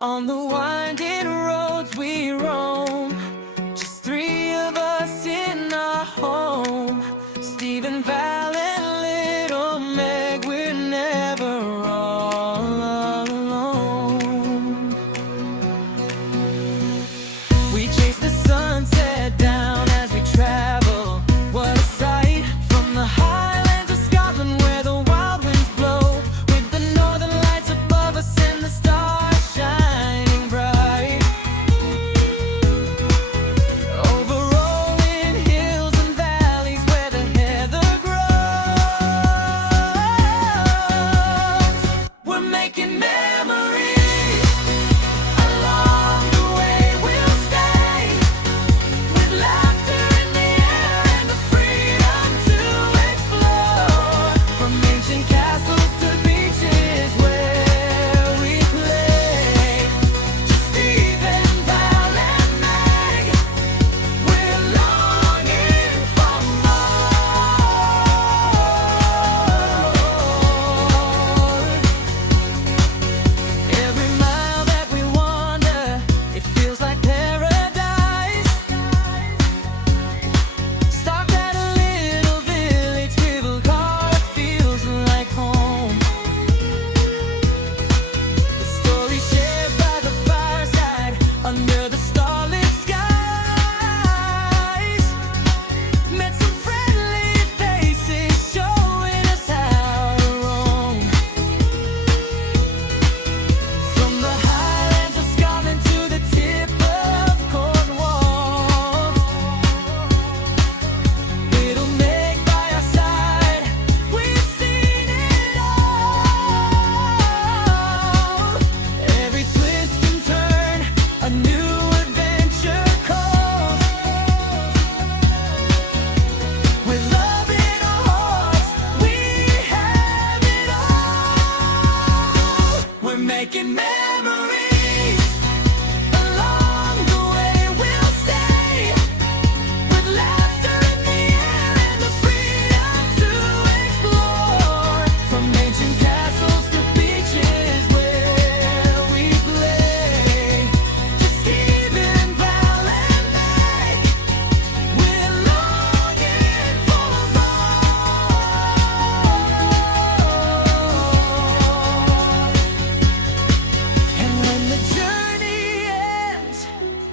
On the winding roads we roam, just three of us in our home. Stephen, Val, and little Meg, we're never all alone. We chase the sunset down as we travel. What a sight from the highlands of Scotland, where the wild winds blow, with the northern lights above us and the stars shining bright. Over rolling hills and valleys where the heather grows, we're making memories. Along the way we'll stay, with laughter in the air and the freedom to explore. From ancient castles to beaches where we play. Just Stephen, Val, and Meg, we're longing for more. Every mile that we wander, it feels like paradise. Stopped at a little village, cable car, it feels like home. The story shared by the fireside, under the starlit skies. Met some friendly faces, showing us how to roam. From the highlands of Scotland to the tip of Cornwall, little Meg by our side, we've seen it all. Every twist and turn, a new adventure calls. With love in our hearts, we have it all. We're making memories. Along the way we'll stay, with laughter in the air and the freedom to explore. From ancient castles to beaches where we play. Just Stephen, Val, and Meg, we're longing for more. And when the journey ends,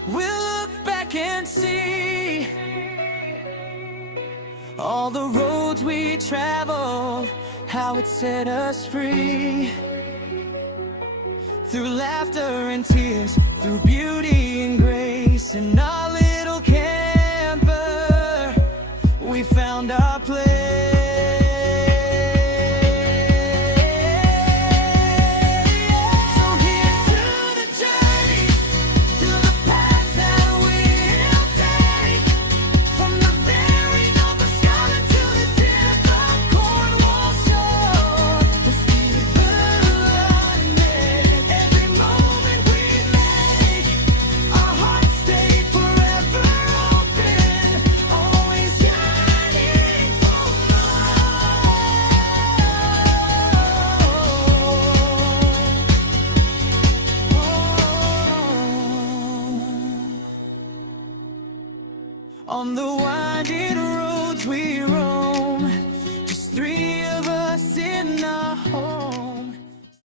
we'll look back and see all the roads we traveled, how it set us free. Through laughter and tears, through beauty and grace, in our little camper, we found our place. So here's to the journey, to the paths that we'll take. From the very north of Scotland to the tip of Cornwall shore. The Stephen, Val, and Meg, every moment we make, our hearts stay forever open, always yearning for more. On the